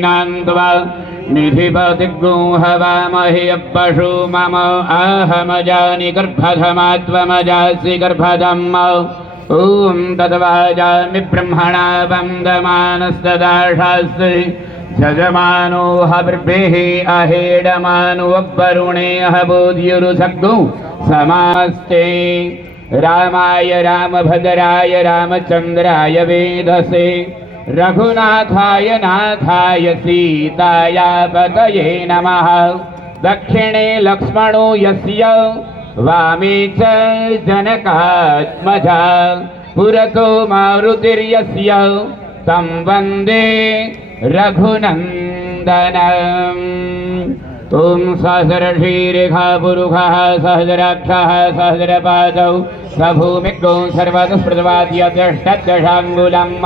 वीनान्त्वा निधिपतिगुहवामहि अपशु मम आहमजानि गर्भधमात्वमजासि गर्भधम् ॐ तद्वाजामि ब्रह्मणा वन्दमानस्तदाशास्ति जजमानो हविर्भिः अहेडमानो वरुणे हबोध्युरुसग्गु समास्ते रामाय रामभद्राय रामचन्द्राय वेधसे रघुनाथाय नाथाय सीताया पतये नमः। दक्षिणे लक्ष्मणो यस्य वामे च जनकात्मजा पुरतो मारुतिर्यस्य तं वन्दे रघुनन्दनम्। ॐ सहस्रशीर्षः पुरुषः सहस्राक्षः सहस्रपादौ सभूमिगो सर्वदुष्प्रदवाद्यष्टदशाङ्गुलम्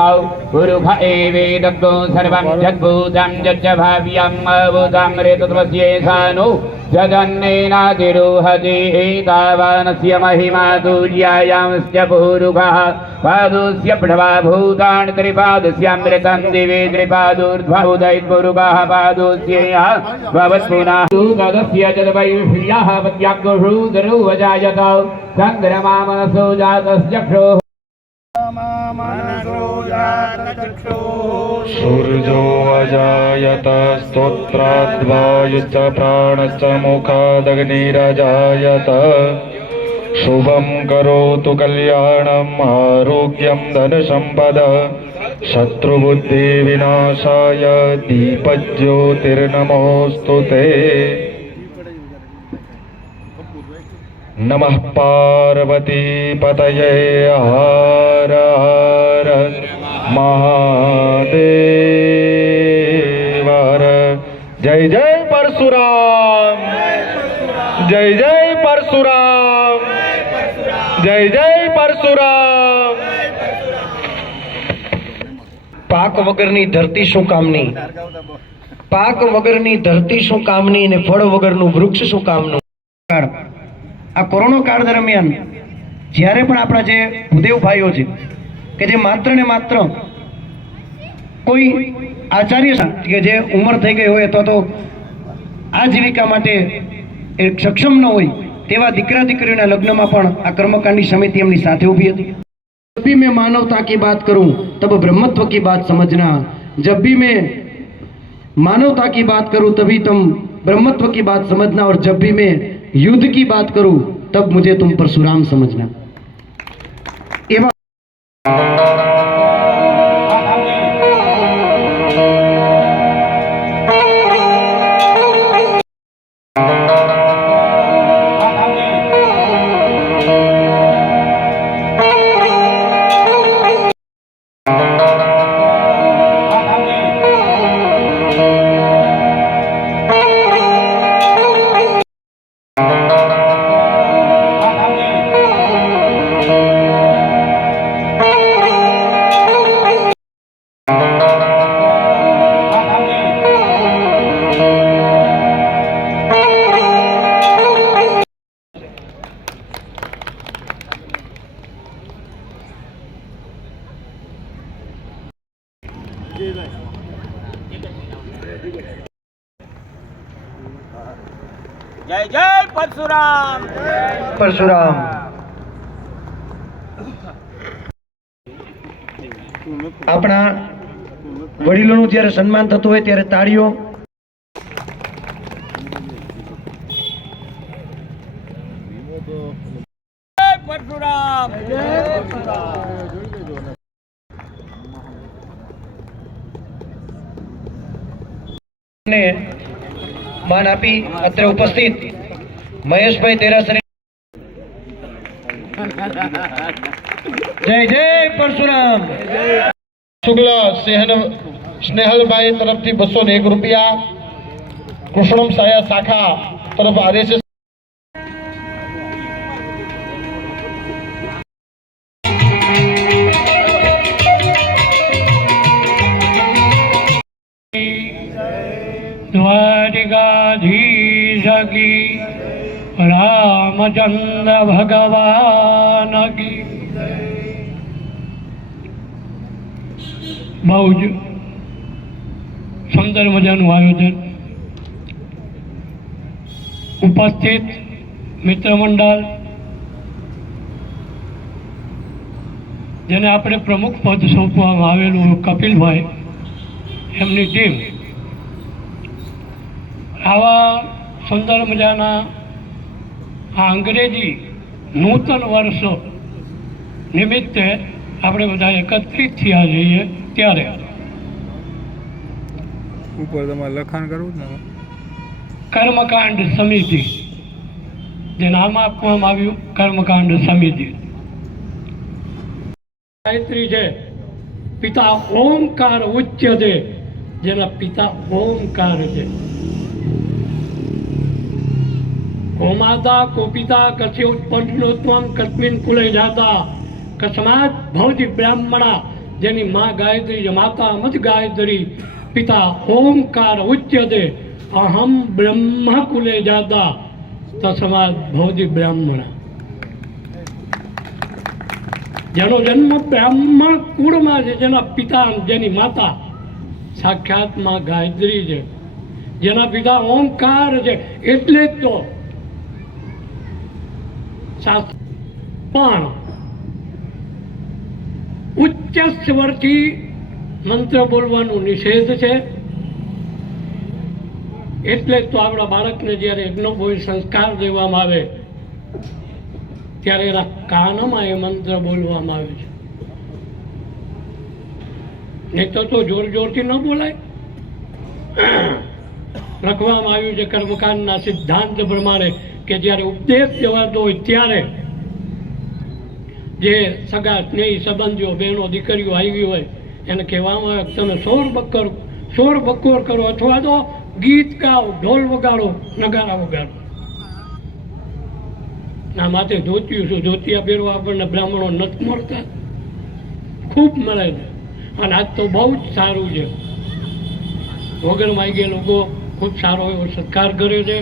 पुरुष एवेदग्गो सर्वं जद्भूतं यच्च भाव्यम् अभूतं ऋतुत्वस्येषानु जगन्नेनातिरोहति एतावानस्य महिमा तुर्यायामस्य पुरुषः पादोऽस्य प्रणवा भूतानि त्रिपादस्यामृतं दिवे त्रिपादोर्ध्वोदयपुरुषः पादोऽस्येह भवत्पुनः तदस्य जदवैषुल्यः पत्याग्रशूदरो अजायत चन्द्रमा मनसो जातश्चक्षुः सूर्यो अजायत स्तोत्राद्वायुश्च प्राणश्च मुखादग्निरजायत शुभं करोतु कल्याणम् आरोग्यं धनसम्पद शत्रुबुद्धिविनाशाय दीपज्योतिर्नमोऽस्तु ते। नमः पार्वती पतये हर हर महादेव हर। जय जय परशुराम, जय जय परशुराम, जय जय परशुराम। पाक वगरनी धरती शू कामनी, पाक वगरनी धरती शू कामनी ने फळ वगरનું વૃક્ષ શું કામનું। આ કોરોના કાળ દરમિયાન જ્યારે પણ આપણા જે ભૂદેવ ભાઈઓ છે કે જે માત્ર ને માત્ર કોઈ આચાર્ય કે જે ઉંમર થઈ ગઈ હોય અથવા તો આજીવિકા માટે એક સક્ષમ ન હોય તેવા દીકરા દીકરીઓના લગ્નમાં પણ આ કર્મકાંડી સમિતિ એમની સાથે ઊભી હતી। जब भी मैं मानवता की बात करूं तब ब्रह्मत्व की बात समझना, जब भी मैं मानवता की बात करूं तभी तुम ब्रह्मत्व की बात समझना, और जब भी मैं युद्ध की बात करूं तब मुझे तुम परशुराम समझना। जय जय परशुराम, परशुराम। આપણા વડીલોનું જ્યારે સન્માન થતું હોય ત્યારે તાળીઓ। जय परशुराम, ને માન આપી અત્રે ઉપસ્થિત મહેશભાઈ દેરાસરી। જય જય પરશુરામ। શુક્લ સ્નેહલભાઈ તરફથી 201 રૂપિયા, કૃષ્ણમ સાયા શાખા તરફ આરએસએસ द्वारिकाधीश की, रामचंद्र भगवान की। बहु सुंदर સુંદર મજાનું આયોજન. ઉપસ્થિત મિત્ર મંડળ, જેને આપણે પ્રમુખ પદ સોંપવામાં આવેલું કપિલભાઈ, એમની ટીમ, આવા સુંદર મજાના આ અંગ્રેજી નૂતન વર્ષ નિમિત્તે આપણે બધા એકત્રિત થયા છીએ ત્યારે ઉપર તમારે લખાણ કરવું ને કર્મકાંડ સમિતિ, જે નામ આપવામાં આવ્યું કર્મકાંડ સમિતિ. ગાયત્રી છે, પિતા ઓમકાર ઉચ્યતે, જેના પિતા ઓમકાર છે. કોમાતા કોપિતા કસ્ય ઉત્પન્નોત્વમ કસ્મિન કુલે જાતા કસ્માત ભવતિ બ્રાહ્મણા, જેની મા ગાયત્રી છે, માતા મત ગાયત્રી, પિતા ઓમકાર ઉચ્યતે, અહમ બ્રહ્મ કુલે જાતા તસ્માત ભવતિ બ્રાહ્મણા. જેનો જન્મ બ્રાહ્મણ કુળમાં છે, જેના પિતા જેની માતા સાક્ષાત માં ગાયત્રી છે, જેના પિતા ઓમકાર છે, એટલે જ તો પણ ઉચ્ચ સ્વરથી મંત્ર બોલવાનું નિષેધ છે. એટલે જ તો આપણા બાળકને જ્યારે યજ્ઞોપવિત સંસ્કાર દેવામાં આવે ત્યારે એના કાનમાં એ મંત્ર બોલવામાં આવે છે. નહીં તો જોર જોરથી ન બોલાય. લખવામાં આવ્યું છે કર્મકાંડના સિદ્ધાંત પ્રમાણે કે જ્યારે ઉપદેશ દેવાતો હોય ત્યારે જે સગા સ્નેહી સંબંધીઓ, બહેનો, દીકરીઓ આવી હોય એને કહેવામાં આવે તમે શોર બકોર કરો અથવા તો ગીત ગાઓ, ઢોલ વગાડો, નગારા વગાડો. ના માથે ધોતિયું છું, ધોતિયા પહેરવા આપણને બ્રાહ્મણો નથી મળતા, ખૂબ મળે છે. અને આજ તો બહુ જ સારું છે. વગર માગે લોકો ખૂબ સારો એવો સત્કાર કરે છે.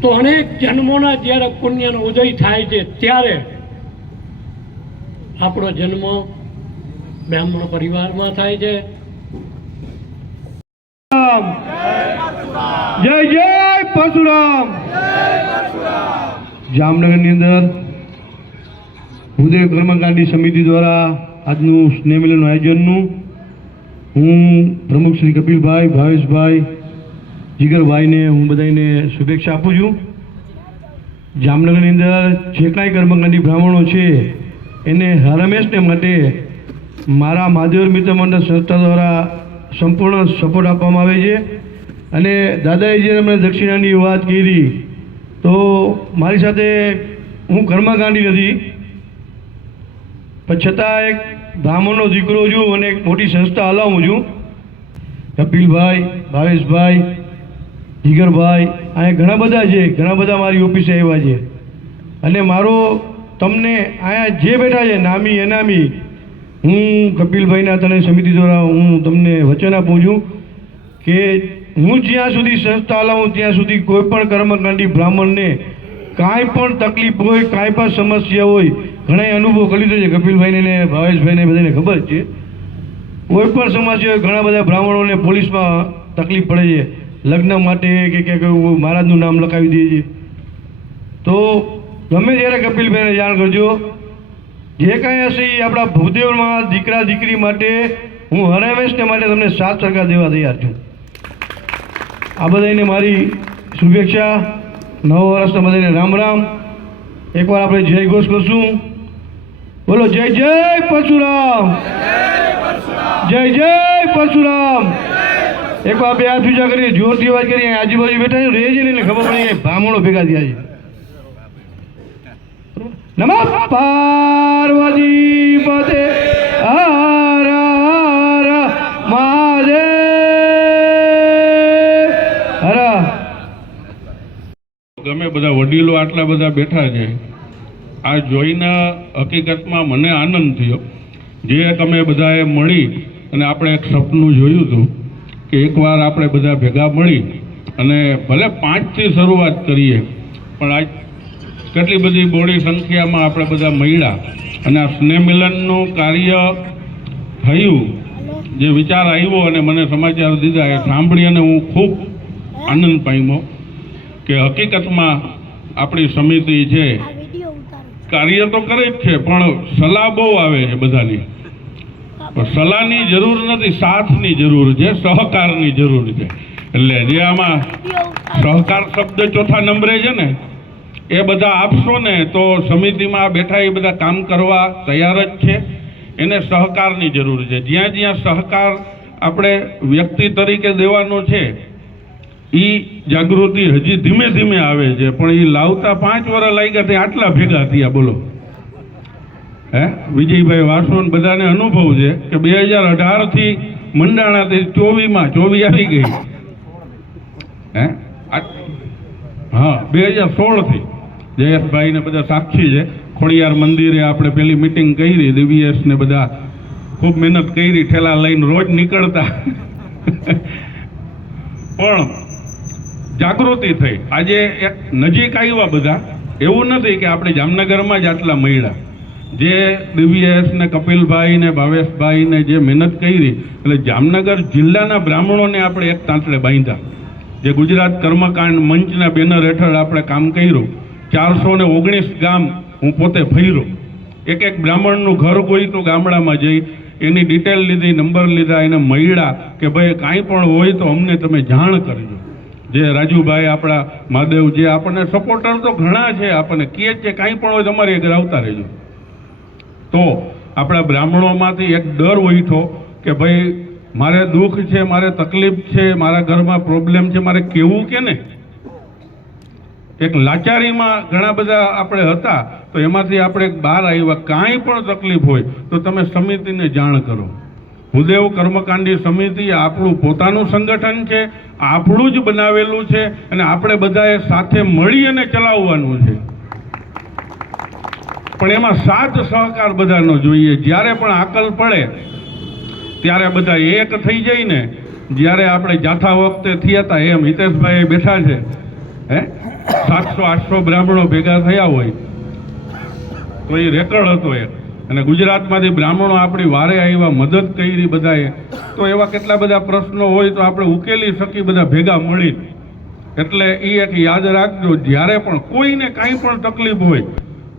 તો અનેક જન્મોના જ્યારે પુણ્યનો ઉદય થાય છે ત્યારે આપણો જન્મ બ્રાહ્મણ પરિવારમાં થાય છે. જય જય પરશુરામ. જામનગરની અંદર ભૂદેવ કર્મકાંડી સમિતિ દ્વારા આજનું સ્નેહ મિલન આયોજનનું હું પ્રમુખ શ્રી કપિલભાઈ, ભાવેશભાઈ, જીગરભાઈને હું બધાને શુભેચ્છા આપું છું. જામનગરની અંદર જે કાંઈ કર્મકાંડી બ્રાહ્મણો છે એને હરમેશને માટે મારા મહાદેવ મિત્ર મંડળ સંસ્થા દ્વારા સંપૂર્ણ સપોર્ટ આપવામાં આવે છે. અને દાદાએ જે અમને દક્ષિણાની વાત કરી તો મારી સાથે હું કર્મકાંડી નથી, પણ છતાં એક બ્રાહ્મણનો દીકરો છું અને એક મોટી સંસ્થા હલાવું છું. કપિલભાઈ, ભાવેશભાઈ, જીગરભાઈ, અહીંયા ઘણા બધા છે, ઘણા બધા મારી ઓફિસે આવ્યા છે. અને મારો તમને અહીંયા જે બેઠા છે નામી અનામી, હું કપિલભાઈના તને સમિતિ દ્વારા હું તમને વચન આપું છું કે હું જ્યાં સુધી સંસ્થા હલાવું ત્યાં સુધી કોઈ પણ કર્મકાંડી બ્રાહ્મણને કાંઈ પણ તકલીફ હોય, કાંઈ પણ સમસ્યા હોય, ઘણા અનુભવ કરી લીધો છે કપિલભાઈને ને ભાવેશભાઈને બધાને ખબર છે. કોઈ પણ સમસ્યા હોય, ઘણા બધા બ્રાહ્મણોને પોલીસમાં તકલીફ પડે છે લગ્ન માટે કે મહારાજનું નામ લખાવી દે છે. તો ગમે ત્યારે કપિલભાઈને જાણ કરજો. જે કાંઈ હશે એ આપણા ભૂદેવમાં દીકરા દીકરી માટે હું હરમેશને માટે તમને 7 સરકાર દેવા તૈયાર છું. આ બધાને મારી શુભેચ્છા. નવા વર્ષના બધાને રામ રામ. એકવાર આપણે જય ઘોષ કરશું. બોલો જય જય પરશુરામ, જય જય પરશુરામ. એકવાર બે હાથ ઊંચા કરીએ, જોરથી અવાજ કરીએ. આજુબાજુ બેઠા રહે છે ને ખબર પડી બ્રાહ્મણો ભેગા થયા છે. નમઃ પાર્વતી પતે હર હર મહાદેવ હર. ગમે બધા વડીલો આટલા બધા બેઠા છે, આ જોઈને હકીકતમાં મને આનંદ થયો. જે તમે બધાએ મળી અને આપણે એક સપનું જોયું હતું કે એકવાર આપણે બધા ભેગા મળી અને ભલે 5થી શરૂઆત કરીએ, પણ આજ કેટલી બધી બોડી સંખ્યામાં આપણે બધા મળ્યા અને આ સ્નેહ મિલનનું કાર્ય થયું જે વિચાર આવ્યો અને મને સમાચાર દીધા એ સાંભળી અને હું ખૂબ આનંદ પામ્યો કે હકીકતમાં આપણી સમિતિ છે કાર્ય તો કરે જ છે પણ સલાહ બહુ આવે છે બધાની. પણ સલાહની જરૂર નથી, સાથની જરૂર છે, સહકારની જરૂર છે. એટલે જે આમાં સહકાર શબ્દ ચોથા નંબરે છે ને એ બધા આપશો ને તો સમિતિમાં બેઠા એ બધા કામ કરવા તૈયાર જ છે. એને સહકારની જરૂર છે. જ્યાં જ્યાં સહકાર આપણે વ્યક્તિ તરીકે દેવાનો છે એ જાગૃતિ હજી ધીમે ધીમે આવે છે, પણ એ લાવતા 5 વર્ષ લાગ્યા તે આટલા ભેગા થયા. બોલો હે વિજયભાઈ વાસોન બધાને અનુભવ છે કે 2018 મંડાણાથી 24 આવી ગઈ. હે હા 2016 જયેશભાઈ ને બધા સાક્ષી છે. ખોડિયાર મંદિરે આપણે પેલી મિટિંગ કરી, દિવ્યેશ ને બધા ખૂબ મહેનત કરી, ઠેલા લઈને રોજ નીકળતા પણ જાગૃતિ થઈ. આજે એક નજીક આવ્યા બધા. એવું નથી કે આપણે જામનગરમાં જ આટલા મળ્યા. જે દિવ્યેશ ને કપિલભાઈ ને ભાવેશભાઈ ને જે મહેનત કરી, એટલે જામનગર જિલ્લાના બ્રાહ્મણોને આપણે એક તાંતળે બાંધ્યા. જે ગુજરાત કર્મકાંડ મંચના બેનર હેઠળ આપણે કામ કર્યું. 419 ગામ હું પોતે ફર્યો. એક બ્રાહ્મણનું ઘર કોઈ તો ગામડામાં જઈ એની ડિટેલ લીધી, નંબર લીધા, એને મળ્યા કે ભાઈ કાંઈ પણ હોય તો અમને તમે જાણ કરજો. જે રાજુભાઈ આપણા મહાદેવ જે આપણને સપોર્ટર તો ઘણા છે, આપણને કહે છે કાંઈ પણ હોય તમારી ઘરે આવતા રહેજો. તો આપણા બ્રાહ્મણોમાંથી એક ડર ઉઠ્યો કે ભાઈ મારે દુઃખ છે, મારે તકલીફ છે, મારા ઘરમાં પ્રોબ્લેમ છે, મારે કેવું કે ને. એક લાચારીમાં ઘણા બધા આપણે હતા, તો એમાંથી આપણે બહાર આવ્યા. કાંઈ પણ તકલીફ હોય તો તમે સમિતિને જાણ કરો. ભૂદેવ કર્મકાંડી સમિતિ આપણું પોતાનું સંગઠન છે, આપણું જ બનાવેલું છે અને આપણે બધાએ સાથે મળી અને ચલાવવાનું છે. પણ એમાં સાથ સહકાર બધાનો જોઈએ. જ્યારે પણ આકલ પડે ત્યારે બધા એક થઈ જાય ને. જ્યારે આપણે જાથા વખતે થયા હતા એમ હિતેશભાઈ બેઠા છે, હે 700-800 બ્રાહ્મણો ભેગા થયા હોય તો એ રેકર્ડ હતો એક. અને ગુજરાતમાંથી બ્રાહ્મણો આપણી વારે આવ્યા, મદદ કરી બધાએ. તો એવા કેટલા બધા પ્રશ્નો હોય તો આપણે ઉકેલી શકી બધા ભેગા મળી. એટલે એ એક યાદ રાખજો, જ્યારે પણ કોઈને કાંઈ પણ તકલીફ હોય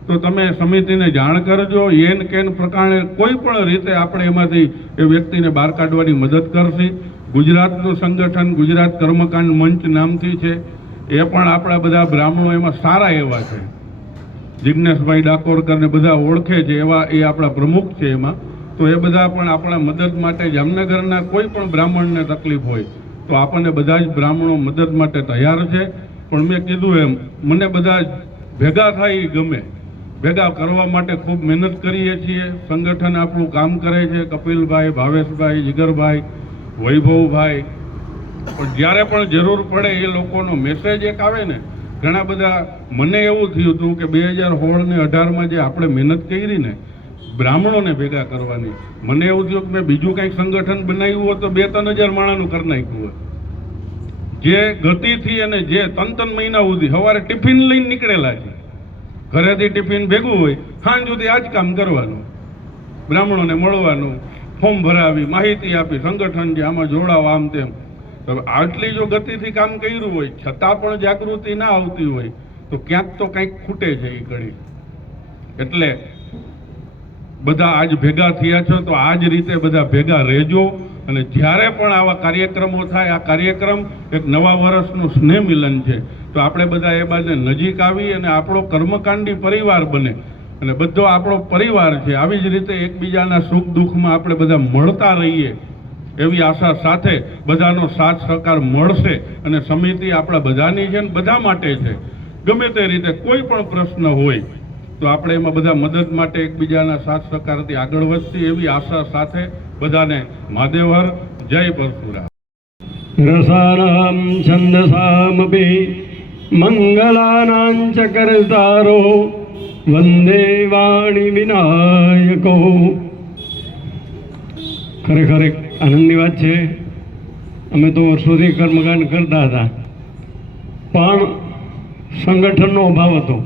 તો તમે સમિતિને જાણ કરજો. એન કેન પ્રકારે કોઈ પણ રીતે આપણે એમાંથી એ વ્યક્તિને બહાર કાઢવાની મદદ કરશે. ગુજરાતનું સંગઠન ગુજરાત કર્મકાંડ મંચ નામથી છે. એ પણ આપણા બધા બ્રાહ્મણો એમાં સારા એવા છે. જિજ્ઞેશભાઈ ડાકોરકરને બધા ઓળખે છે, એવા એ આપણા પ્રમુખ છે એમાં. તો એ બધા પણ આપણા મદદ માટે, જામનગરના કોઈ પણ બ્રાહ્મણને તકલીફ હોય તો આપણને બધા જ બ્રાહ્મણો મદદ માટે તૈયાર છે. પણ મેં કીધું એમ મને બધા ભેગા થાય ગમે. ભેગા કરવા માટે ખૂબ મહેનત કરીએ છીએ. સંગઠન આપણું કામ કરે છે. કપિલભાઈ, ભાવેશભાઈ, જીગરભાઈ, વૈભવભાઈ. પણ જ્યારે પણ જરૂર પડે એ લોકોનો મેસેજ એક આવે ને. ઘણા બધા મને એવું થયું હતું કે 2016 ને 18માં જે આપણે મહેનત કરી ને બ્રાહ્મણોને ભેગા કરવાની, મને એવું થયું કે મેં બીજું કંઈક સંગઠન બનાવ્યું હોત તો 2-3 હજાર માણસનું કરી નાખ્યું હોત. જે ગતિથી અને જે 3 મહિના સુધી સવારે ટિફિન લઈને નીકળેલા છે. ઘરેથી ટિફિન ભેગું હોય, સાંજ સુધી આ જ કામ કરવાનું, બ્રાહ્મણોને મળવાનું, ફોર્મ ભરાવી, માહિતી આપી, સંગઠન છે આમાં જોડાવ, આમ તેમ. આટલી જો ગતિથી કામ કર્યું હોય છતાં પણ જાગૃતિ ના આવતી હોય તો ક્યાંક તો કંઈક ખૂટે છે એ ઘડી. એટલે બધા આજ ભેગા થયા છો તો આ જ રીતે બધા ભેગા રહેજો. અને જ્યારે પણ આવા કાર્યક્રમો થાય, આ કાર્યક્રમ એક નવા વર્ષનું સ્નેહ મિલન છે, તો આપણે બધા એ બાજુ નજીક આવી અને આપણો કર્મકાંડી પરિવાર બને અને બધો આપણો પરિવાર છે. આવી જ રીતે એકબીજાના સુખ દુઃખમાં આપણે બધા મળતા રહીએ એવી આશા સાથે બધાનો સાથ સહકાર મળશે. અને સમિતિ આપણા બધાની છે ને બધા માટે છે. ગમે તે રીતે કોઈ પણ પ્રશ્ન હોય તો આપણે એમાં બધા મદદ માટે એકબીજાના સાથ સહકારથી આગળ વધશે એવી આશા સાથે બધાને મહાદેવહર. જય પરશુરામ. રસાનામ છંદસામપી મંગલાનાં ચ કરતારો વંદે વાણી વિનાયકો. ખરેખર એક આનંદની વાત છે. અમે તો વર્ષોથી કર્મકાંડ કરતા હતા પણ સંગઠનનો અભાવ હતો.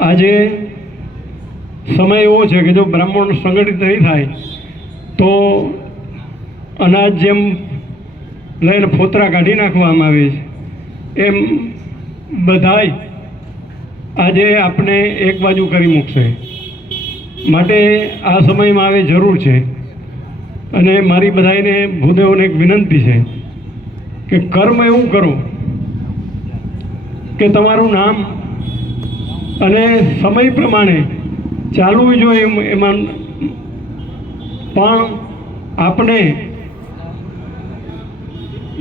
આજે સમય એવો છે કે જો બ્રાહ્મણ સંગઠિત નહીં થાય તો અનાજ જેમ લઈને ફોતરા કાઢી નાખવામાં આવે છે એમ બધાય આજે આપણે એક બાજુ કરી મૂકશે. માટે આ સમયમાં આવે જરૂર છે. અને મારી બધાને ભૂદેવોને એક વિનંતી છે કે કર્મ એવું કરો કે તમારું નામ અને સમય પ્રમાણે ચાલવું જોઈએ એમાં પણ આપણે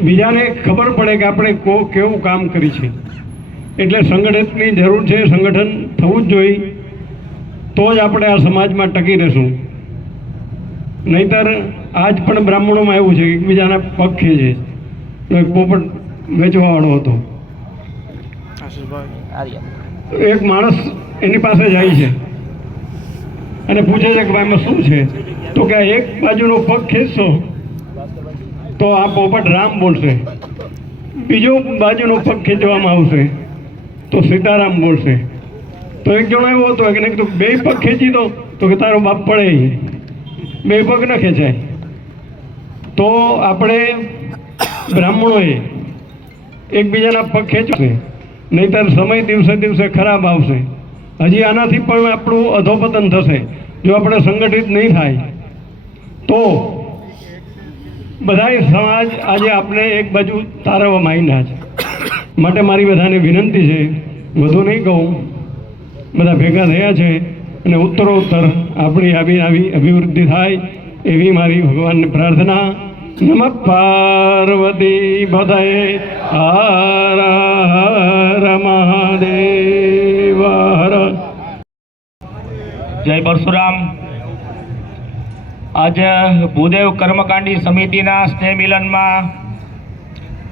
બીજાને ખબર પડે કે આપણે કેવું કામ કરી છે. એટલે સંગઠનની જરૂર છે. સંગઠન થવું જ જોઈએ તો જ આપણે આ સમાજમાં ટકી રહીશું. નહીતર આજ પણ બ્રાહ્મણોમાં એવું છે કે એકબીજાના પગ ખેંચે. તો એક પોપટ વેચવાવાળો હતો. એક માણસ એની પાસે જાય છે અને પૂછે છે કે ભાઈ એમાં શું છે? તો કે આ એક બાજુનો પગ ખેંચશો તો આ પોપટ રામ બોલશે, બીજો બાજુનો પગ ખેંચવામાં આવશે તો સીતારામ બોલશે. તો એક જણો એવો હતો કે નહીં, તો બે પગ ખેંચી દો તો કે તારો બાપ પડે, બે પગ ન ખેંચાય. તો આપણે બ્રાહ્મણોએ એકબીજાના પગ ખેંચશે, નહીંતર સમય દિવસે દિવસે ખરાબ આવશે. હજી આનાથી પણ આપણું અધોપતન થશે જો આપણે સંગઠિત નહીં થાય તો. બધાય સમાજ આજે આપણે એક બાજુ તારવવા માંડ્યા છે. માટે મારી બધાને વિનંતી છે, વધુ નહીં કહું, બધા ભેગા થયા છે અને ઉત્તરોત્તર આપણી આવી અભિવૃદ્ધિ થાય એવી મારી ભગવાનને પ્રાર્થના. નમઃ પાર્વતી પતયે હર હર મહાદેવ હર. જય પરશુરામ. આજે ભૂદેવ કર્મકાંડી સમિતિના સ્નેહ મિલનમાં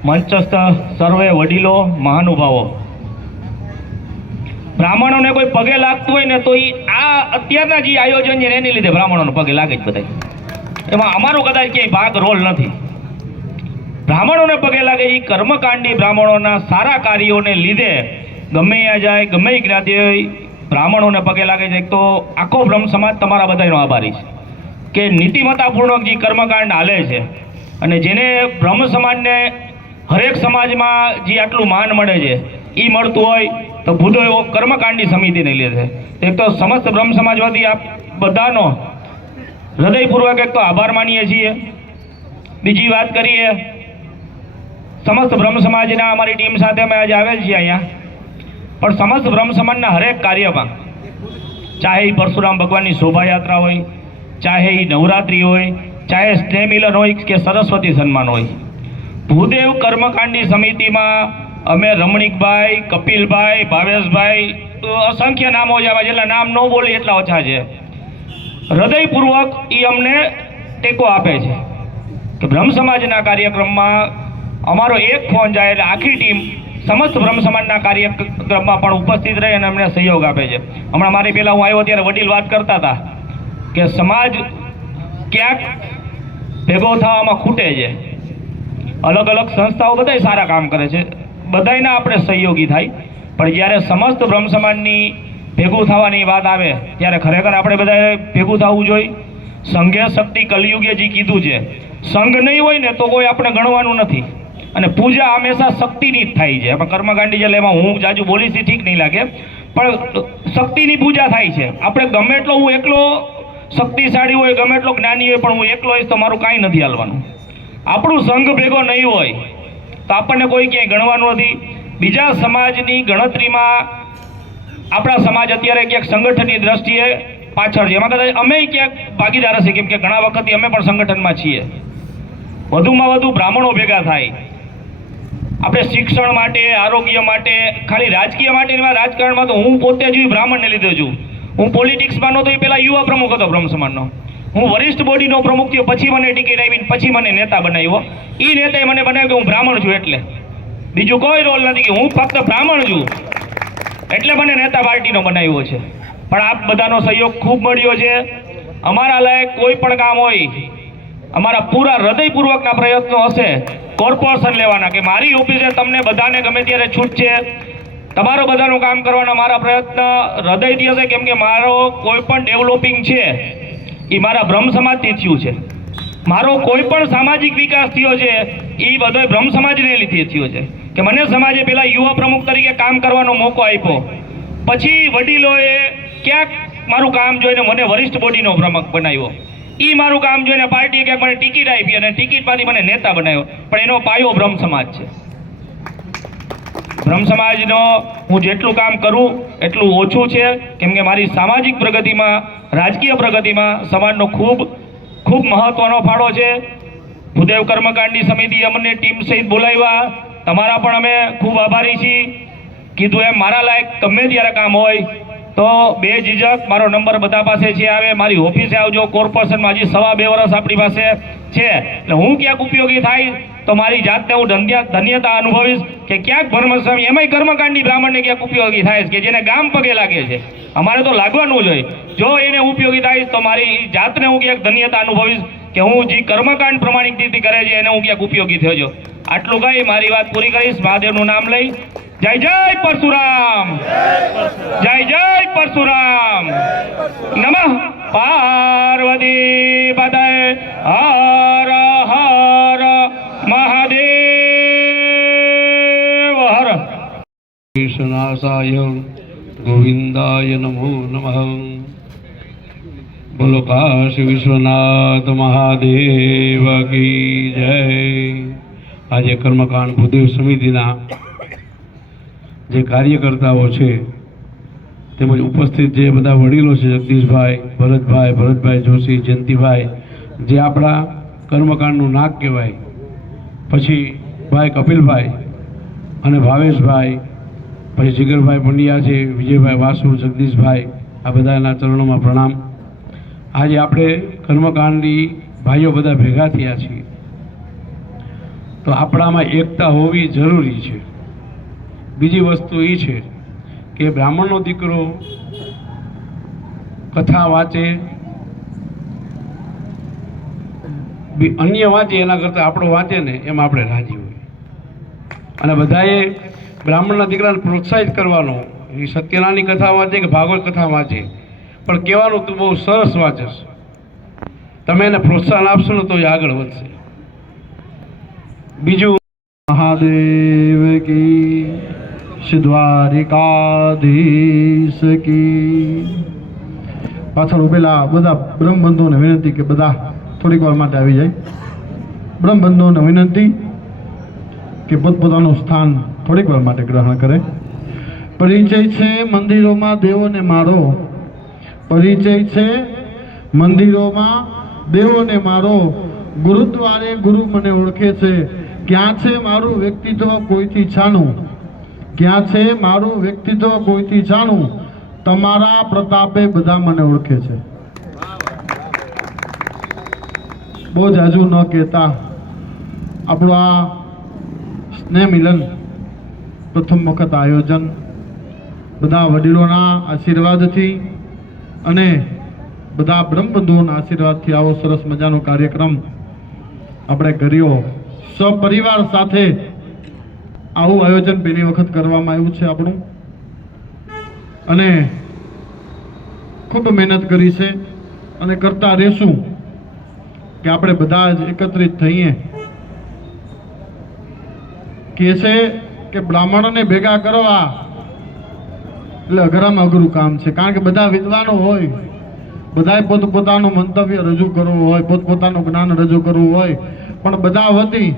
મંચસ્થ સર્વે વડીલો મહાનુભાવો, બ્રાહ્મણોને કોઈ પગે લાગતું હોય ને તો એ આ અત્યારના જે આયોજન છે એની લીધે બ્રાહ્મણોને પગે લાગે જ બધા. એમાં અમારો કદાચ ક્યાંય ભાગ રોલ નથી. બ્રાહ્મણોને પગે લાગે એ કર્મકાંડી બ્રાહ્મણોના સારા કાર્યોને લીધે ગમે ત્યાં જાય, ગમે જ્ઞાતિ હોય, બ્રાહ્મણોને પગે લાગે છે. તો આખો બ્રહ્મ સમાજ તમારા બધાનો આભારી છે કે નીતિમત્તાપૂર્વક જે કર્મકાંડ હાલે છે અને જેને બ્રહ્મ સમાજને હરેક સમાજમાં જે આટલું માન મળે છે એ મળતું હોય તો ભૂદેવ કર્મકાંડી સમિતિને લીધે એક તો સમસ્ત બ્રહ્મ સમાજ વતી આપ બધાનો હૃદયપૂર્વક એક તો આભાર માનીએ છીએ. બીજી વાત કરીએ, સમસ્ત બ્રહ્મ સમાજના અમારી ટીમ સાથે અમે આજે આવેલ છીએ અહીંયા, પણ સમસ્ત બ્રહ્મ સમાજના હરેક કાર્યમાં, ચાહે એ પરશુરામ ભગવાનની શોભાયાત્રા હોય, ચાહે એ નવરાત્રિ હોય, ચાહે સ્નેહ મિલન હોય કે સરસ્વતી સન્માન હોય, ભૂદેવ કર્મકાંડી સમિતિમાં અમે રમણીકભાઈ, કપિલભાઈ, ભાવેશભાઈ, અસંખ્ય નામો છે, જેટલા નામ ન બોલી એટલા ઓછા છે, હૃદયપૂર્વક એ અમને ટેકો આપે છે કે બ્રહ્મ સમાજના કાર્યક્રમમાં અમારો એક ફોન જાય એટલે આખી ટીમ સમસ્ત બ્રહ્મ સમાજના કાર્યક્રમમાં પણ ઉપસ્થિત રહે અને અમને સહયોગ આપે છે. હમણાં મારી પહેલાં હું આવ્યો ત્યારે વડીલ વાત કરતા હતા કે સમાજ ક્યાંક ભેગો થવામાં ખૂટે છે. અલગ અલગ સંસ્થાઓ બધાય સારા કામ કરે છે, બધાયના આપણે સહયોગી થાય, પણ જ્યારે સમસ્ત બ્રહ્મ સમાજની ભેગું થવાની વાત આવે ત્યારે ખરેખર આપણે બધાએ ભેગું થવું જોઈએ. સંઘે શક્તિ કલયુગે જે કીધું છે, સંઘ નહીં હોય ને તો કોઈ આપણે ગણવાનું નથી. અને પૂજા હંમેશા શક્તિની જ થાય છે. એમાં કર્મકાંડી એટલે એમાં હું જાજુ બોલીશ ઠીક નહીં લાગે, પણ શક્તિની પૂજા થાય છે. આપણે ગમે એટલો હું એકલો શક્તિશાળી હોય, ગમે એટલો જ્ઞાની હોય, પણ હું એકલો હોઈશ તો મારું કાંઈ નથી હાલવાનું. આપણું સંઘ ભેગો નહીં હોય તો આપણને કોઈ ક્યાંય ગણવાનું નથી. બીજા સમાજની ગણતરીમાં આપણા સમાજ અત્યારે ક્યાંક સંગઠનની દ્રષ્ટિએ પાછળ છે. એમાં કદાચ અમે ક્યાંક ભાગીદાર હશે, કેમ કે ઘણા વખતથી અમે પણ સંગઠનમાં છીએ. વધુમાં વધુ બ્રાહ્મણો ભેગા થાય. આપણે શિક્ષણ માટે, આરોગ્ય માટે, ખાલી રાજકીય માટે, રાજકારણમાં તો હું પોતે જ બ્રાહ્મણને લીધે છું. હું પોલિટિક્સમાં નહોતો, એ પહેલાં યુવા પ્રમુખ હતો બ્રહ્મ સમાજનો. હું વરિષ્ઠ બોડીનો પ્રમુખ થયો, પછી મને ટિકિટ આવીને પછી મને નેતા બનાવ્યો. એ નેતાએ મને બનાવ્યો કે હું બ્રાહ્મણ છું, એટલે બીજું કોઈ રોલ નથી કે હું ફક્ત બ્રાહ્મણ છું એટલે મને નેતા પાર્ટીનો બનાવ્યો છે. પણ આપ બધાનો સહયોગ ખૂબ મળ્યો છે. અમારા લાયક કોઈ પણ કામ હોય, અમારા પૂરા હૃદયપૂર્વકના પ્રયત્નો હશે કોર્પોરેશન લેવાના કે મારી ઓફિસે તમને બધાને ગમે ત્યારે છૂટ છે, તમારો બધાનું કામ કરવાના મારા પ્રયત્ન હૃદયથી હશે. કેમ કે મારો કોઈ પણ ડેવલપિંગ છે એ મારા બ્રહ્મ સમાજથી થયું છે. મારો કોઈ પણ સામાજિક વિકાસ થયો છે એ બધો બ્રહ્મ સમાજને લીધે થયો છે કે મને સમાજે પહેલા યુવા પ્રમુખ તરીકે કામ કરવાનો મોકો આપ્યો, પછી વડીલોએ ક્યાંક મારું કામ જોઈને મને વરિષ્ઠ બોડીનો પ્રમુખ બનાવ્યો, એ મારું કામ જોઈને પાર્ટીએ ક્યાંક મને ટિકિટ આપી અને ટિકિટમાંથી મને નેતા બનાવ્યો, પણ એનો પાયો બ્રહ્મ સમાજ છે. બ્રહ્મ સમાજનો હું જેટલું કામ કરું એટલું ઓછું છે, કેમ કે મારી સામાજિક પ્રગતિમાં, રાજકીય પ્રગતિમાં સમાજનો ખૂબ મહત્વનો ફાળો છે. ભૂદેવ કર્મકાંડની સમિતિ અમને ટીમ સહિત બોલાવ્યા, તમારા પણ અમે ખૂબ આભારી છીએ. કીધું એમ મારા લાયક ગમે ત્યારે કામ હોય તો બે ઝીઝક મારો નંબર બધા પાસે છે, આવે મારી ઓફિસે આવજો. કોર્પોરેશનમાં હજી 2.5 વર્ષ આપણી પાસે છે, એટલે હું ક્યાંક ઉપયોગી થાય તો મારી જાતને હું ધન્યતા અનુભવીશ કે ક્યાંક ભરમસ્વામી એમાંય કર્મકાંડી બ્રાહ્મણને ક્યાંક ઉપયોગી થાય કે જેને ગામ પગે લાગે છે. અમારે તો લાગવાનું જોઈએ, જો એને ઉપયોગી થાય તો મારી જાતને હું ક્યાંક ધન્યતા અનુભવીશ કે હું જે કર્મકાંડ પ્રમાણિક રીતે કરે છે એને હું ક્યાંક ઉપયોગી થયો છું. આટલું કહી મારી વાત પૂરી કરીશ. મહાદેવનું નામ લઈ જય જય પરશુરામ, જય જય પરશુરામ. નમઃ પાર્વતી પતય હર હર મહાદેવ હર. કૃષ્ણાસાય ગોવિંદાય નમો નમઃ. બોલો કાશી વિશ્વનાથ મહાદેવ કી જય. આજે કર્મકાંડ ભૂદેવ સમિતિના જે કાર્યકર્તાઓ છે તેમજ ઉપસ્થિત જે બધા વડીલો છે, જગદીશભાઈ, ભરતભાઈ જોશી, જયંતિભાઈ, જે આપણા કર્મકાંડનું નાક કહેવાય, પછી ભાઈ કપિલભાઈ અને ભાવેશભાઈ, પછી જીગરભાઈ પંડ્યા છે, વિજયભાઈ વાસુ, જગદીશભાઈ, આ બધાના ચરણોમાં પ્રણામ. આજે આપણે કર્મકાંડી ભાઈઓ બધા ભેગા થયા છીએ તો આપણામાં એકતા હોવી જરૂરી છે. બીજી વસ્તુ એ છે કે બ્રાહ્મણનો દીકરો કથા વાંચે, અન્ય વાંચે એના કરતાં આપણો વાંચે ને એમ આપણે રાજી હોય. અને બધાએ બ્રાહ્મણના દીકરાને પ્રોત્સાહિત કરવાનો, એ સત્યનારાયણની કથા વાંચે કે ભાગવત કથા વાંચે, પણ કહેવાનું તું બહુ સરસ વાંચશ, તમે એને પ્રોત્સાહન આપશો ને તો એ આગળ વધશે. બીજું મહાદેવ કી, દ્વારિકાધીશ કી. પાછળ ઉભેલા બધા બ્રહ્મબંધુઓને વિનંતી કે બધા થોડીક વાર માટે આવી જાય. બ્રહ્મબંધુઓને વિનંતી કે પોતપોતાનું સ્થાન થોડીક વાર માટે ગ્રહણ કરે. પરિચય છે મંદિરોમાં દેવોને મારો, પરિચય છે મંદિરોમાં દેવોને મારો, ગુરુદ્વારે ગુરુ મને ઓળખે છે. ક્યાં છે મારું વ્યક્તિત્વ કોઈથી છાનું, ક્યાં છે મારું વ્યક્તિત્વ કોઈથી છાનું, તમારા પ્રતાપે બધા મને ઓળખે છે. બહુ જાજુ ન કહેતા આપણું આ સ્નેહ મિલન પ્રથમ વખત આયોજન બધા વડીલોના આશીર્વાદથી અને બધા બ્રહ્મબંધુઓના આશીર્વાદથી આવો સરસ મજાનો કાર્યક્રમ આપણે કર્યો. સપરિવાર સાથે આવું આયોજન પહેલી વખત કરવામાં આવ્યું છે આપણું, અને ખૂબ મહેનત કરી છે અને કરતા રહેશું કે આપણે બધા જ એકત્રિત થઈએ. કે છે કે બ્રાહ્મણોને ભેગા કરવા એટલે અઘરામાં અઘરું કામ છે, કારણ કે બધા વિદ્વાનો હોય, બધાએ પોતપોતાનું મંતવ્ય રજૂ કરવું હોય, પોતપોતાનું જ્ઞાન રજૂ કરવું હોય, પણ બધા વતી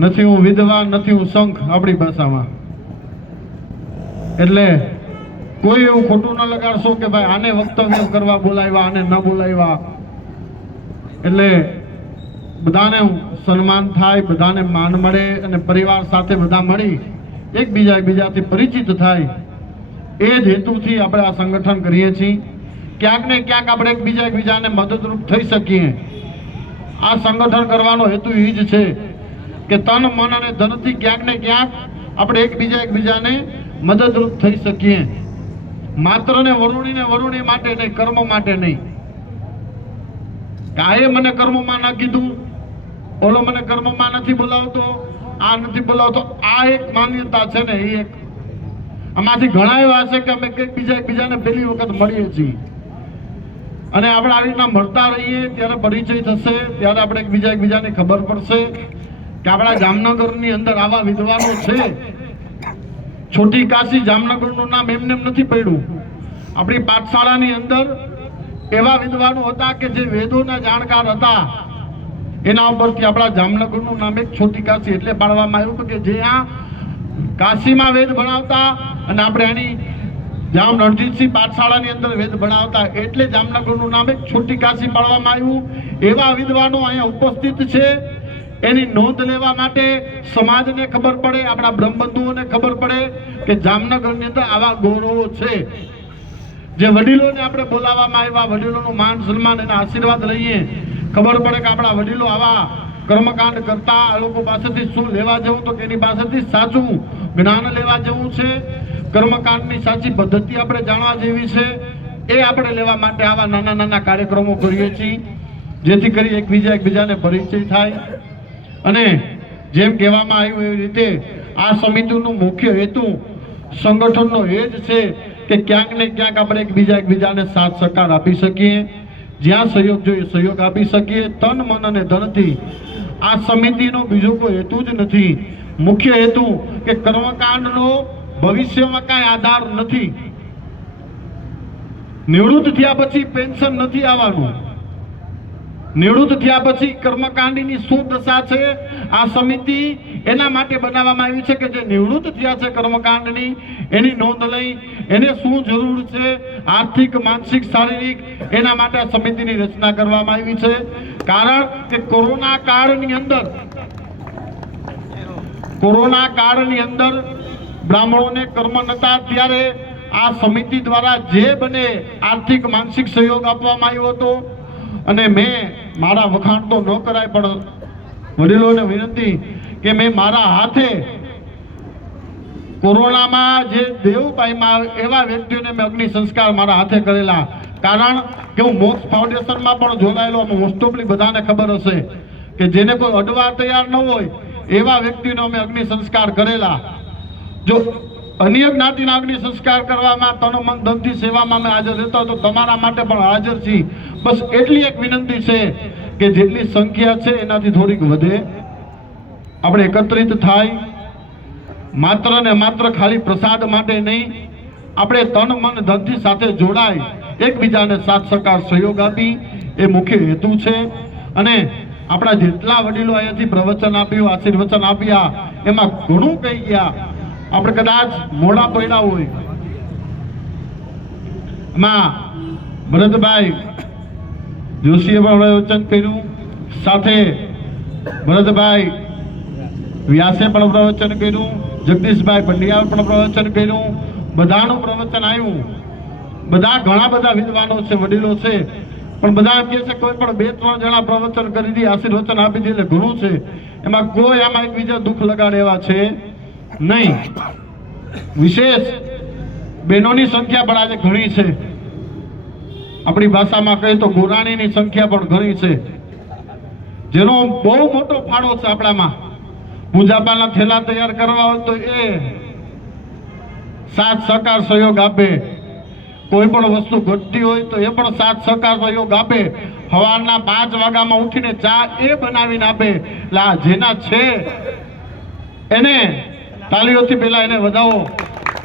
નથી હું વિદ્વાન, નથી હું શંખ આપણી ભાષામાં. એટલે કોઈ એવું ખોટું ન લગાડશો કે ભાઈ આને વક્તવ્ય કરવા બોલાવ્યા, આને ન બોલાવ્યા. એટલે બધાને સન્માન થાય, બધાને માન મળે અને પરિવાર સાથે બધા મળી એકબીજાથી પરિચિત થાય, એ જ હેતુથી આપણે આ સંગઠન કરીએ છીએ. ક્યાંક ને ક્યાંક આપણે એકબીજાને મદદરૂપ થઈ શકીએ. આ સંગઠન કરવાનો હેતુ એ જ છે કે તન, મન અને ધનથી ક્યાંક ને ક્યાંક આપણે એકબીજાને મદદરૂપ થઈ શકીએ. માત્ર ને વરુણી માટે નહીં, કર્મ માટે નહીં. કાએ મને કર્મમાં ના કીધું, ઓલો મને કર્મમાં નથી બોલાવતો, આ નથી બોલાવતો, આ એક માન્યતા છે ને, એ એક આમાંથી ઘણા એવા છે કે અમે એકબીજાને પહેલી વખત મળીએ છીએ. અને આપણે આવી રીતના મળતા રહીએ ત્યારે પરિચય થશે, ત્યારે આપણે એકબીજાને ખબર પડશે કે આપણા જામનગરની અંદર આવા વિદ્વાનો છે. છોટી કાશી જામનગરનું નામ એમને એમ નથી પડ્યું. આપણી પાઠશાળાની અંદર એવા વિદ્વાનો હતા કે જે વેદોના જાણકાર હતા. એના ઉપરથી આપણા જામનગરનું નામ એક છોટી કાશી એટલે પાડવામાં આવ્યું કે જ્યાં કાશીમાં વેદ ભણાવતા અને આપણે એની જામ રણજીતસિંહ પાઠશાળાની અંદર વેદ ભણાવતા એટલે જામનગરનું નામ એક છોટી કાશી પાડવામાં આવ્યું. એવા વિદ્વાનો અહીંયા ઉપસ્થિત છે. એની નોંધ લેવા માટે સમાજને ખબર પડે, આપણા બ્રહ્મબંધુઓને ખબર પડે કે જામનગરની અંદર આવા ગૌરવો છે. જે વડીલોને આપણે બોલાવવામાં આવ્યા, વડીલોનું માન સન્માન એના આશીર્વાદ લઈએ, ખબર પડે કે આપણા વડીલો આવા કર્મકાંડ કરતા, આ લોકો પાસેથી શું લેવા જવું તો કે એની પાસેથી સાચું જ્ઞાન લેવા જેવું છે. કર્મકાંડની સાચી પદ્ધતિ આપણે જાણવા જેવી છે. એ આપણે લેવા માટે આવા નાના નાના કાર્યક્રમો કરીએ છીએ, જેથી કરી એકબીજાને પરિચય થાય. અને જેમ કહેવામાં આવ્યું એવી રીતે આ સમિતિનો મુખ્ય હેતુ સંગઠનનો એ જ છે કે ક્યાંક ને ક્યાંક આપણે એકબીજાને સાથ સહકાર આપી શકીએ, જ્યાં સહયોગ જોઈએ સહયોગ આપી શકીએ, તન મન અને ધનથી. આ સમિતિનો બીજો કોઈ હેતુ જ નથી. મુખ્ય હેતુ કે કર્મકાંડનો ભવિષ્યમાં કાંઈ આધાર નથી. નિવૃત્ત થયા પછી પેન્શન નથી આવવાનું. નિવૃત્ત થયા પછી કર્મકાંડની શું દશા છે, આ સમિતિ એના માટે બનાવવામાં આવી છે કે જે નિવૃત્ત થયા છે કર્મકાંડની એની નોંધ લઈ એને શું જરૂર છે, આર્થિક, માનસિક, શારીરિક, એના માટે આ સમિતિની રચના કરવામાં આવી છે. કારણ કે કોરોના કાળની અંદર બ્રાહ્મણોને કર્મ નતા, ત્યારે આ સમિતિ દ્વારા જે બને આર્થિક, માનસિક સહયોગ આપવામાં આવ્યો હતો. અને મેં મારા વખાણ તો ન કરાય, પણ વડીલોને વિનંતી કે મેં મારા હાથે કોરોનામાં જે દેવ પામ્યા એવા વ્યક્તિઓને મેં અગ્નિ સંસ્કાર મારા હાથે કરેલા. કારણ કે હું મોક્ષ ફાઉન્ડેશનમાં પણ જોડાયેલો, મોસ્ટ ઓફલી બધાને ખબર હશે કે જેને કોઈ અડવા તૈયાર ન હોય એવા વ્યક્તિનો અમે અગ્નિ સંસ્કાર કરેલા. જો અન્ય જ્ઞાતિના અગ્નિ સંસ્કાર કરવામાં, તન મન ધનથી સેવામાં અમે હાજર રહેતા તો તમારા માટે પણ હાજર છીએ. બસ એટલી એક વિનંતી છે કે જેટલી સંખ્યા છે એનાથી થોડીક વધે, આપણે એકત્રિત થાય. માત્ર ને માત્ર ખાલી પ્રસાદ માટે નહીં, આપણે તન મન ધનથી સાથે જોડાય, એકબીજાને સાથ સહકાર સહયોગ આપી, એ મુખ્ય હેતુ છે. અને આપણા જેટલા વડીલો અહીંયાથી પ્રવચન આપ્યું, આશીર્વચન આપ્યા, એમાં ઘણું કહી ગયા. આપણે કદાચ મોડા પડ્યા હોય, એમાં ભરતભાઈ જોશીએ પણ પ્રવચન કર્યું, સાથે ભરતભાઈ વ્યાસે પણ પ્રવચન કર્યું, જગદીશભાઈ પંડ્યાએ પણ પ્રવચન કર્યું, બધાનું પ્રવચન આવ્યું. બધા ઘણા બધા વિદ્વાનો છે, વડીલો છે, પણ બધા એમ કહે છે કોઈ પણ 2-3 જણા પ્રવચન કરી દી, આશીર્વચન આપી દે એટલે ઘણું છે. એમાં કોઈ આમાં એકબીજા દુઃખ લગાડે એવા છે નહીં. વિશેષ બહેનોની સંખ્યા પણ આજે ઘણી છે. આપણી ભાષામાં કહીએ તો ગોરાણીની સંખ્યા પણ ઘણી છે, જેનો બહુ મોટો ફાળો છે આપણામાં. પૂજાપાના થેલા તૈયાર કરવા હોય તો એ સાથ સહકાર સહયોગ આપે. કોઈ પણ વસ્તુ ઘટતી હોય તો એ પણ સાથ સહકાર સહયોગ આપે. સવારના 5 વાગ્યામાં ઉઠીને ચા એ બનાવીને આપે. એટલે આ જેના છે એને તાળીઓથી પહેલા એને વધાવો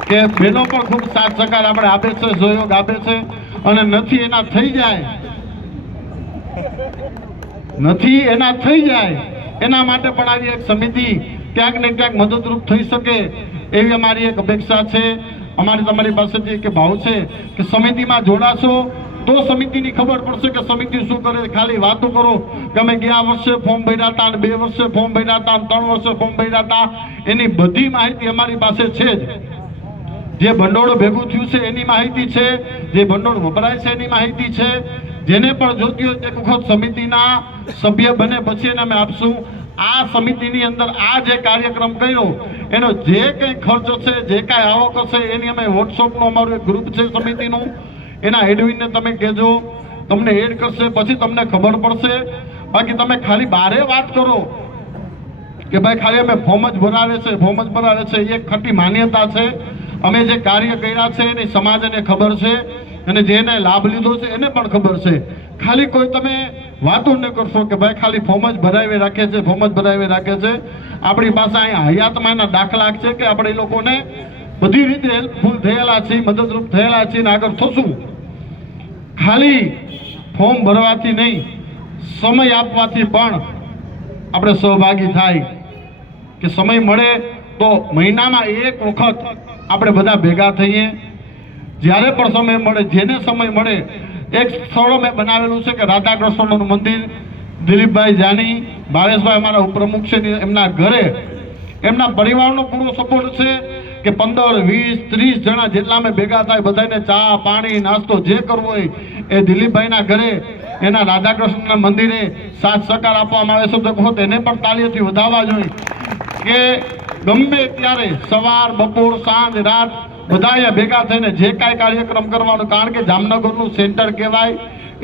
કે બહેનો પણ ખૂબ સાથ સહકાર આપણે આપે છે, સહયોગ આપે છે. અને નથી એના થઈ જાય એના માટે પણ આવી એક સમિતિ ક્યાંક ને ક્યાંક મદદરૂપ થઈ શકે એવી અમારી એક અપેક્ષા છે. અમારી તમારી પાસેથી એક ભાવ છે કે સમિતિમાં જોડાશો તો સમિતિની ખબર પડશે કે સમિતિ શું કરે. ખાલી વાતો કરો કે અમે ગયા વર્ષે ફોર્મ ભર્યા હતા, 2 વર્ષે ફોર્મ ભર્યા હતા, 3 વર્ષે ફોર્મ ભર્યા હતા, એની બધી માહિતી અમારી પાસે છે જ. જે ભંડોળ ભેગું થયું છે એની માહિતી છે, જે ભંડોળ વપરાય છે એની માહિતી છે. જેને પણ જોતી હોય એક વખત સમિતિના સભ્ય બને પછી એને અમે આપશું. આ સમિતિની અંદર આ જે કાર્યક્રમ કર્યો એનો જે કંઈ ખર્ચ છે, જે કાંઈ આવક હશે એની અમે વોટ્સઅપનું અમારું એક ગ્રુપ છે સમિતિનું, એના એડમિનને તમે કહેજો, તમને એડ કરશે, પછી તમને ખબર પડશે. બાકી તમે ખાલી બારે વાત કરો કે ભાઈ ખાલી અમે ફોર્મ જ ભરાવે છે, એ ખોટી માન્યતા છે. અમે જે કાર્ય કર્યા છે એની સમાજને ખબર છે અને જેને લાભ લીધો છે એને પણ ખબર છે. ખાલી કોઈ તમે વાતો ન કરશો કે ભાઈ ખાલી ફોર્મ જ ભરાવી રાખે છે, ફોર્મ જ ભરાવી રાખે છે. આપણી પાસે અહીંયા હયાતમાં એના દાખલા છે કે આપણે એ લોકોને બધી રીતે હેલ્પફુલ થયેલા છીએ, મદદરૂપ થયેલા છીએ ને આગળ થશું. ખાલી ફોર્મ ભરવાથી નહીં, સમય આપવાથી પણ આપણે સહભાગી થાય કે સમય મળે તો મહિનામાં એક વખત આપણે બધા ભેગા થઈએ. જ્યારે પણ સમય મળે, જેને સમય મળે. એક સ્થળ મેં બનાવેલું છે કે રાધા કૃષ્ણનું મંદિર, દિલીપભાઈ જાની, ભાવેશભાઈ અમારા ઉપપ્રમુખ છે, એમના ઘરે એમના પરિવારનો પૂરો સપોર્ટ છે કે 15, 20, 30 જણા જેટલા અમે ભેગા થાય બધાને ચા પાણી નાસ્તો જે કરવો હોય એ દિલીપભાઈના ઘરે, એના રાધાકૃષ્ણના મંદિરે સાથ સહકાર આપવામાં આવે છે. તો કહો તેને પણ તાળીઓથી વધાવવા જોઈએ કે ગમે ત્યારે સવાર, બપોર, સાંજ, રાત બધા અહીંયા ભેગા થઈને જે કાંઈ કાર્યક્રમ કરવાનો, કારણ કે જામનગરનું સેન્ટર કહેવાય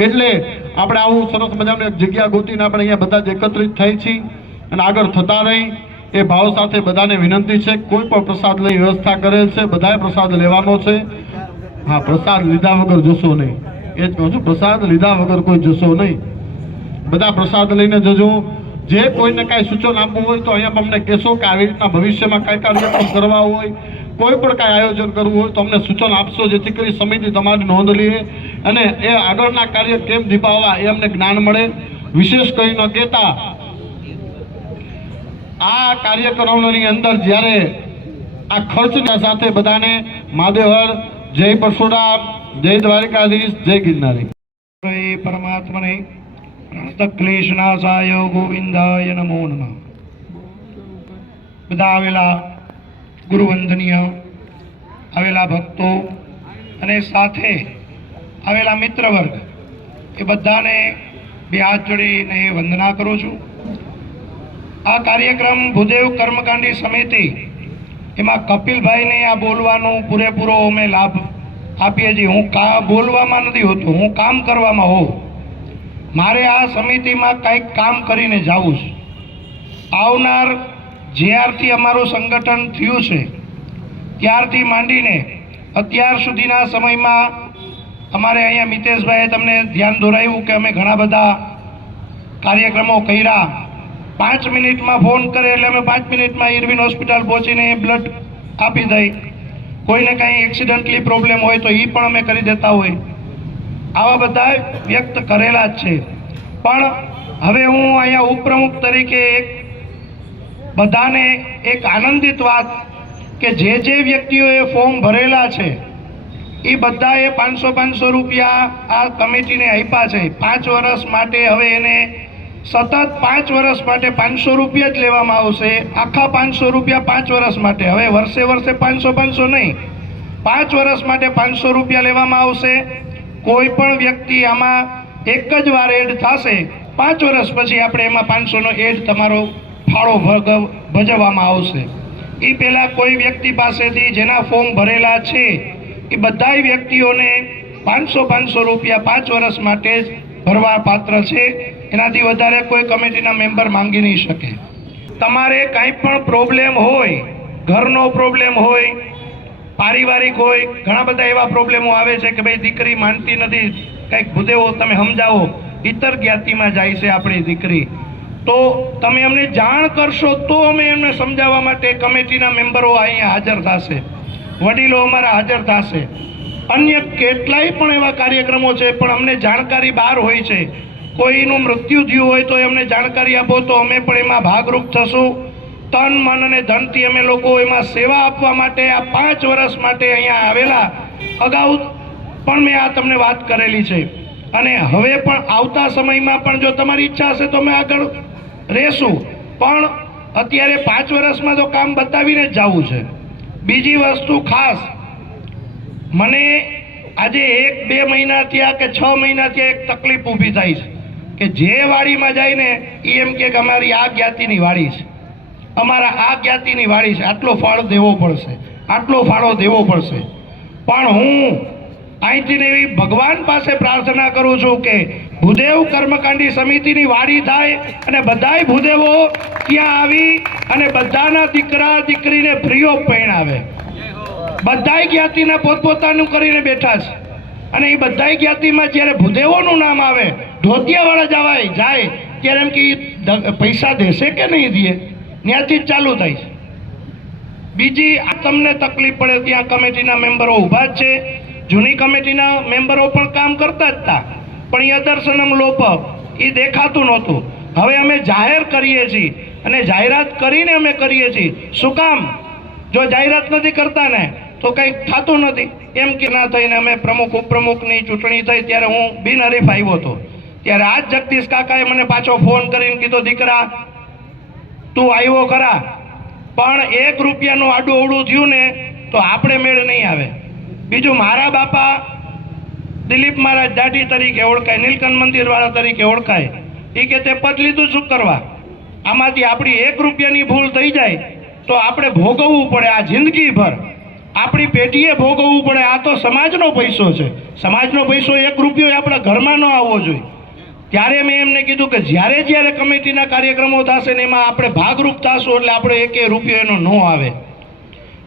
એટલે આપણે આવું સરસ મજાનું એક જગ્યા ગોતીને આપણે અહીંયા બધા જ એકત્રિત થઈ છીએ અને આગળ થતા રહી એ ભાવ સાથે બધાને વિનંતી છે. કોઈ પણ પ્રસાદ લઈ વ્યવસ્થા કરેલ છે, બધાએ પ્રસાદ લેવાનો છે. હા, પ્રસાદ લીધા વગર જશો નહીં, એ જ કહું છું, પ્રસાદ લીધા વગર કોઈ જશો નહીં. બધા પ્રસાદ લઈને જજો. જે કોઈને કાંઈ સૂચન આપવું હોય તો અહીંયા અમને કહેશો કે આવી રીતના ભવિષ્યમાં કાંઈ કાર્યક્રમ કરવા હોય, કોઈ પણ કાંઈ આયોજન કરવું હોય તો અમને સૂચન આપશો, જેથી કરી સમિતિ તમારી નોંધ લઈએ અને એ આગળના કાર્ય કેમ નિભાવવા એ અમને જ્ઞાન મળે. વિશેષ કંઈ ન કહેતા આ કાર્યક્રમોની અંદર જ્યારે આ ખર્ચના સાથે બધાને મહાદેવહર, જય પરશુરામ, જય દ્વારિકાધીશ, જય ગિરનારી. પરમાત્મને ક્લેશનાશાય ગોવિંદાય નમો નમઃ. બધા આવેલા ગુરુવંદનીય આવેલા ભક્તો અને સાથે આવેલા મિત્ર વર્ગ એ બધાને બે હાથ જોડીને વંદના કરું છું. આ કાર્યક્રમ ભૂદેવ કર્મકાંડી સમિતિ એમાં કપિલભાઈને આ બોલવાનું પૂરેપૂરો અમે લાભ આપીએ છીએ. હું બોલવામાં નથી હોતું, હું કામ કરવામાં હોઉં. મારે આ સમિતિમાં કંઈક કામ કરીને જવું છે. આવનાર જ્યારથી અમારું સંગઠન થયું છે ત્યારથી માંડીને અત્યાર સુધીના સમયમાં અમારે અહીંયા મિતેશભાઈએ તમને ધ્યાન દોરાવ્યું કે અમે ઘણા બધા કાર્યક્રમો કર્યા. 5 મિનિટમાં ફોન કરે એટલે અમે 5 મિનિટમાં ઇરવિન હોસ્પિટલ પહોંચીને બ્લડ આપી દઈ. કોઈને કાંઈ એક્સિડન્ટલી પ્રોબ્લેમ હોય તો એ પણ અમે કરી દેતા હોય. આવા બધા વ્યક્ત કરેલા જ છે. પણ હવે હું અહીંયા ઉપપ્રમુખ તરીકે બધાને એક આનંદિત વાત કે જે વ્યક્તિઓએ ફોર્મ ભરેલા છે એ બધાએ 500 રૂપિયા આ કમિટીને આપ્યા છે. 5 વર્ષ માટે હવે એને સતત 5 વર્ષ માટે 500 રૂપિયા જ લેવામાં આવશે. આખા 500 રૂપિયા 5 વર્ષ માટે. હવે વર્ષે 500 નહીં, 5 વર્ષ માટે 500 રૂપિયા લેવામાં આવશે. કોઈ પણ વ્યક્તિ આમાં એક જ વાર એડ થશે, 5 વર્ષ પછી આપણે એમાં 500નો એડ તમારો ફાળો ભજવવામાં આવશે. એ પહેલાં કોઈ વ્યક્તિ પાસેથી જેના ફોર્મ ભરેલા છે એ બધા વ્યક્તિઓને 500 રૂપિયા 5 વર્ષ માટે જ ભરવા પાત્ર છે. એનાથી વધારે કોઈ કમિટીના મેમ્બર માંગી નહીં શકે. તમારે કાંઈ પણ પ્રોબ્લેમ હોય, ઘરનો પ્રોબ્લેમ હોય, પારિવારિક હોય, ઘણા બધા એવા પ્રોબ્લેમો આવે છે કે ભાઈ દીકરી માનતી નથી, કંઈક ભૂદેવો તમે સમજાવો, ઇતર જ્ઞાતિમાં જાય છે આપણી દીકરી, તો તમે અમને જાણ કરશો તો અમે એમને સમજાવવા માટે કમિટીના મેમ્બરો અહીંયા હાજર થશે, વડીલો અમારા હાજર થશે. અન્ય કેટલાય પણ એવા કાર્યક્રમો છે પણ અમને જાણકારી બહાર હોય છે. કોઈનું મૃત્યુ થયું હોય તો અમને જાણકારી આપો તો અમે પણ એમાં ભાગરૂપ થશું. તન, મન અને ધનથી અમે લોકો એમાં સેવા આપવા માટે આ 5 વર્ષ માટે અહીંયા આવેલા. અગાઉ પણ મેં આ તમને વાત કરેલી છે અને હવે પણ આવતા સમયમાં પણ જો તમારી ઈચ્છા હશે તો અમે આગળ રહેશું. પણ અત્યારે 5 વર્ષમાં તો કામ બતાવીને જ જવું છે. બીજી વસ્તુ ખાસ, મને આજે 1-2 મહિના થયા કે 6 મહિના થયા એક તકલીફ ઊભી થાય છે કે જે વાડીમાં જાય ને એ એમ કે અમારી આ જ્ઞાતિની વાડી છે, અમારા આ જ્ઞાતિની વાડી છે, આટલો ફાળો દેવો પડશે, આટલો ફાળો દેવો પડશે. પણ હું અહીંથી એવી ભગવાન પાસે પ્રાર્થના કરું છું કે ભૂદેવ કર્મકાંડી સમિતિની વાડી થાય અને બધાય ભૂદેવો ત્યાં આવી અને બધાના દીકરા દીકરીને ફ્રી ઓફ પરણાવે. બધાય જ્ઞાતિના પોતપોતાનું કરીને બેઠા છે. અને એ બધાય જ્ઞાતિમાં જ્યારે ભૂદેવોનું નામ આવે, ધોતિયાવાળા જાય ત્યારે એમ કે ઈ પૈસા દેશે કે નહીં દે, ત્યાંથી જ ચાલુ થાય છે. બીજી આ તમને તકલીફ પડે ત્યાં કમિટીના મેમ્બરો ઊભા જ છે, જૂની કમિટીના મેમ્બરો પણ કામ કરતા જ હતા, પણ એ અદર્શનમ લોપ એ દેખાતું નહોતું. હવે અમે જાહેર કરીએ છીએ અને જાહેરાત કરીને અમે કરીએ છીએ. શું કામ? જો જાહેરાત નથી કરતા ને તો કંઈક થતું નથી. એમ કે ના થઈને અમે પ્રમુખ ઉપપ્રમુખની ચૂંટણી થઈ ત્યારે હું બિનહરીફ આવ્યો હતો, ત્યારે આજ જગદીશ કાકાએ મને પાછો ફોન કરીને કીધો, દીકરા તું આવ્યો ખરા, પણ 1 રૂપિયાનું આડું અવળું થયું ને તો આપણે મેળ નહીં આવે. બીજું મારા બાપા દિલીપ મહારાજ દાઢી તરીકે ઓળખાય, નીલકંઠ મંદિરવાળા તરીકે ઓળખાય. એ કે તે પદ લીધું શું કરવા? આમાંથી આપણી 1 રૂપિયાની ભૂલ થઈ જાય તો આપણે ભોગવવું પડે આ જિંદગીભર, આપણી પેઢીએ ભોગવવું પડે. આ તો સમાજનો પૈસો છે, સમાજનો પૈસો 1 રૂપિયો આપણા ઘરમાં ન આવવો જોઈએ. ત્યારે મેં એમને કીધું કે જ્યારે કમિટીના કાર્યક્રમો થશે ને એમાં આપણે ભાગરૂપ થશું એટલે આપણે 1 રૂપિયો એનો ન આવે.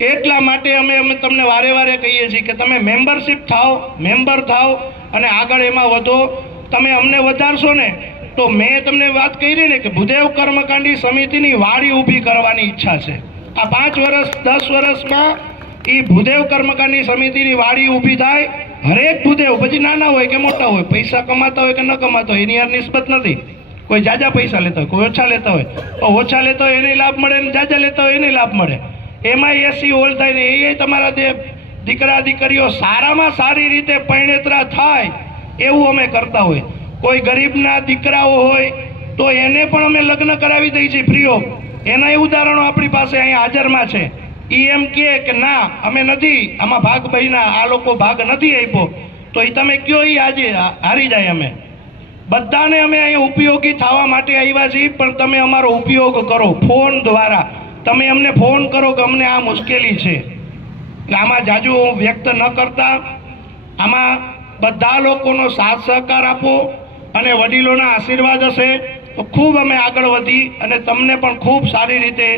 એટલા માટે અમે તમને વારે કહીએ છીએ કે તમે મેમ્બર થાઓ અને આગળ એમાં વધો. તમે અમને વધારશો ને તો મેં તમને વાત કરી ને કે ભૂદેવ કર્મકાંડી સમિતિની વાડી ઊભી કરવાની ઈચ્છા છે. આ 5 વર્ષ 10 વર્ષમાં એ ભૂદેવ કર્મકાંડી સમિતિની વાડી ઊભી થાય. હરેક ભૂદેવ, પછી નાના હોય કે મોટા હોય, પૈસા કમાતા હોય કે ન કમાતા હોય એની યાર નિસ્બત નથી. કોઈ જાજા પૈસા લેતા હોય, કોઈ ઓછા લેતા હોય, ઓછા લેતા હોય એને લાભ મળે ને જાજા લેતા હોય એને લાભ મળે. એમાં એસી હોલ થાય ને એ તમારા દીકરા દીકરીઓ સારામાં સારી રીતે પરિણેતરા થાય એવું અમે કરતા હોય. કોઈ ગરીબના દીકરાઓ હોય તો એને પણ અમે લગ્ન કરાવી દઈએ છીએ ફ્રી ઓફ. એના ઉદાહરણો આપણી પાસે અહીંયા હાજરમાં છે. એ એમ કે ના અમે નથી આમાં ભાગ બહીના, આ લોકો ભાગ નથી આપ્યો તો એ તમે કયો એ આજે હારી જાય. અમે બધાને અમે અહીંયા ઉપયોગી થવા માટે આવ્યા છીએ, પણ તમે અમારો ઉપયોગ કરો. ફોન દ્વારા તમે અમને ફોન કરો કે અમને આ મુશ્કેલી છે. એટલે આમાં જાજુ વ્યક્ત ન કરતા, આમાં બધા લોકોનો સાથ સહકાર આપો અને વડીલોના આશીર્વાદ હશે તો ખૂબ અમે આગળ વધી અને તમને પણ ખૂબ સારી રીતે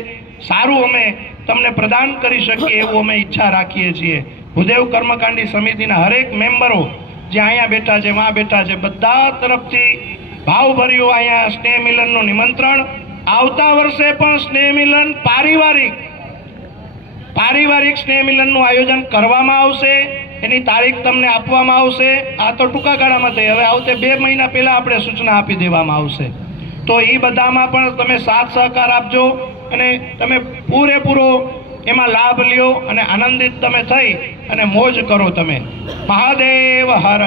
સારું અમે તમને પ્રદાન કરી શકીએ એવું અમે ઈચ્છા રાખીએ છીએ. ભૂદેવ કર્મકાંડી સમિતિના હરેક મેમ્બરો જે અહીંયા બેઠા છે, માં બેઠા છે, બધા તરફથી ભાવભર્યું અહીંયા સ્નેહ મિલનનું નિમંત્રણ. આવતા વર્ષે પણ સ્નેહ મિલન પારિવારિક સ્નેહ મિલનનું આયોજન કરવામાં આવશે. એની તારીખ તમને આપવામાં આવશે. આ તો ટૂંકા ગાળામાં થઈ, હવે આવતે 2 મહિના પહેલાં આપણે સૂચના આપી દેવામાં આવશે. તો એ બધામાં પણ તમે સાથ સહકાર આપજો અને તમે પૂરેપૂરો એમાં લાભ લ્યો અને આનંદિત તમે થઈ અને મોજ કરો. તમે મહાદેવ હર.